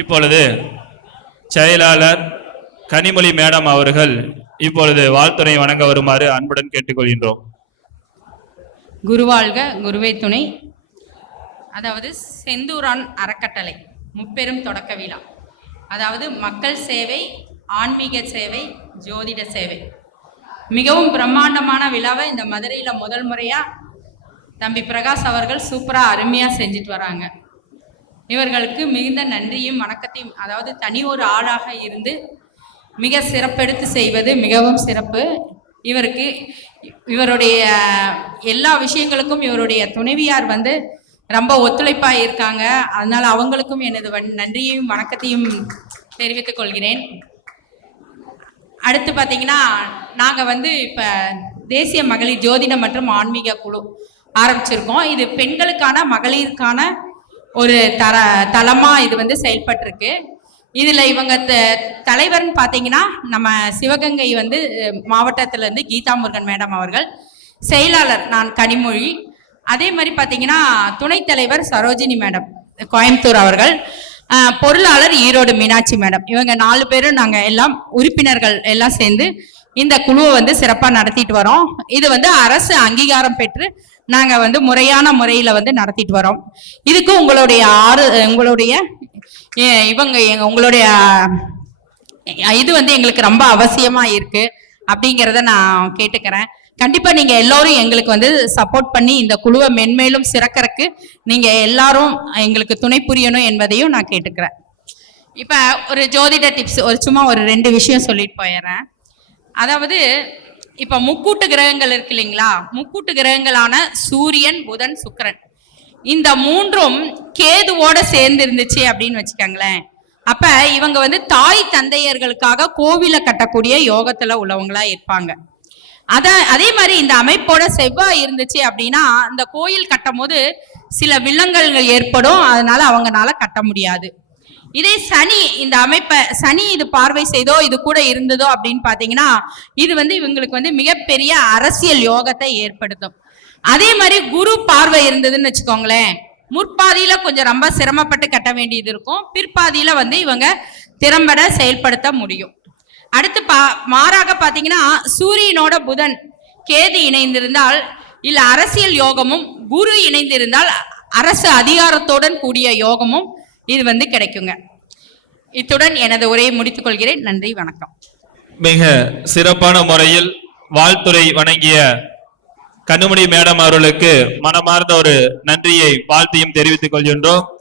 இப்பொழுது செயலாளர் கனிமொழி மேடம் அவர்கள் இப்பொழுது வாழ்த்துறை வணங்க வருமாறு அன்புடன் கேட்டுக்கொள்கின்றோம். குருவாழ்க குருவே துணை. அதாவது செந்தூரான் அறக்கட்டளை முப்பெரும் தொடக்க விழா, அதாவது மக்கள் சேவை, ஆன்மீக சேவை, ஜோதிட சேவை, மிகவும் பிரம்மாண்டமான விழாவை இந்த மதுரையில் முதல் முறையாக தம்பி பிரகாஷ் அவர்கள் சூப்பராக அருமையாக செஞ்சுட்டு வராங்க. இவர்களுக்கு மிகுந்த நன்றியும் வணக்கத்தையும், அதாவது தனி ஒரு ஆளாக இருந்து மிக சிறப்பெடுத்து செய்வது மிகவும் சிறப்பு. இவருக்கு இவருடைய எல்லா விஷயங்களுக்கும் இவருடைய துணைவியார் வந்து ரொம்ப ஒத்துழைப்பாக இருக்காங்க. அதனால் அவங்களுக்கும் எனது நன்றியையும் வணக்கத்தையும் தெரிவித்துக் கொள்கிறேன். அடுத்து பார்த்தீங்கன்னா, நாங்கள் வந்து இப்போ தேசிய மகளிர் ஜோதிட மற்றும் ஆன்மீக குழு ஆரம்பிச்சிருக்கோம். இது பெண்களுக்கான மகளிருக்கான ஒரு தளமாக இது வந்து செயல்பட்டிருக்கு. இதில் இவங்க தலைவர்னு பார்த்தீங்கன்னா நம்ம சிவகங்கை வந்து மாவட்டத்திலேருந்து கீதா முருகன் மேடம் அவர்கள், செயலாளர் நான் கனிமொழி, அதே மாதிரி பார்த்தீங்கன்னா துணைத் தலைவர் சரோஜினி மேடம் கோயம்புத்தூர் அவர்கள், பொருளாளர் ஈரோடு மீனாட்சி மேடம். இவங்க 4 பேரும் நாங்கள் எல்லாம் உறுப்பினர்கள் எல்லாம் சேர்ந்து இந்த குழுவை வந்து சிறப்பாக நடத்திட்டு வரோம். இது வந்து அரசு அங்கீகாரம் பெற்று நாங்கள் வந்து முறையான முறையில் வந்து நடத்திட்டு வரோம். இதுக்கு உங்களுடைய உங்களுடைய இது வந்து எங்களுக்கு ரொம்ப அவசியமாக இருக்கு அப்படிங்கிறத நான் கேட்டுக்கிறேன். கண்டிப்பாக நீங்கள் எல்லோரும் எங்களுக்கு வந்து சப்போர்ட் பண்ணி இந்த குழுவை மென்மேலும் சிறக்கிறதுக்கு நீங்கள் எல்லாரும் எங்களுக்கு துணை புரியணும் என்பதையும் நான் கேட்டுக்கிறேன். இப்போ ஒரு ஜோதிட டிப்ஸ் சும்மா ஒரு 2 விஷயம் சொல்லிட்டு போயிடுறேன். அதாவது இப்போ முக்கூட்டு கிரகங்கள் இருக்கு இல்லைங்களா, முக்கூட்டு கிரகங்களான சூரியன், புதன், சுக்கிரன், இந்த 3ம் கேதுவோட சேர்ந்து இருந்துச்சு அப்படின்னு வச்சுக்கோங்களேன். அப்ப இவங்க வந்து தாய் தந்தையர்களுக்காக கோவிலை கட்டக்கூடிய யோகத்துல உள்ளவங்களா இருப்பாங்க. அதே மாதிரி இந்த அமைப்போட செவ்வாய் இருந்துச்சு அப்படின்னா இந்த கோயில் கட்டும் போது சில வில்லங்கல்கள் ஏற்படும், அதனால அவங்கனால கட்ட முடியாது. இதே சனி, இந்த அமைப்பை சனி இது பார்வை செய்தோ இது கூட இருந்ததோ அப்படின்னு பாத்தீங்கன்னா இது வந்து இவங்களுக்கு வந்து மிகப்பெரிய அரசியல் யோகத்தை ஏற்படுத்தும். அதே மாதிரி குரு பார்வை இருந்ததுன்னு வச்சுக்கோங்களேன், முற்பாதியில கொஞ்சம் ரொம்ப சிரமப்பட்டு கட்ட வேண்டியது இருக்கும், பிற்பாதியில வந்து இவங்க திறம்பட செயல்படுத்த முடியும். அடுத்து மாறாக பாத்தீங்கன்னா சூரியனோட புதன் கேது இணைந்திருந்தால் இல்ல அரசியல் யோகமும், குரு இணைந்திருந்தால் அரசு அதிகாரத்துடன் கூடிய யோகமும் இது வந்து கிடைக்குங்க. இத்துடன் எனது உரையை முடித்துக் கொள்கிறேன். நன்றி, வணக்கம். மிக சிறப்பான முறையில் வாழ்த்துறை வணங்கிய கனிமொழி மேடம் அவர்களுக்கு மனமார்ந்த ஒரு நன்றியை வாழ்த்தையும் தெரிவித்துக் கொள்கின்றோம்.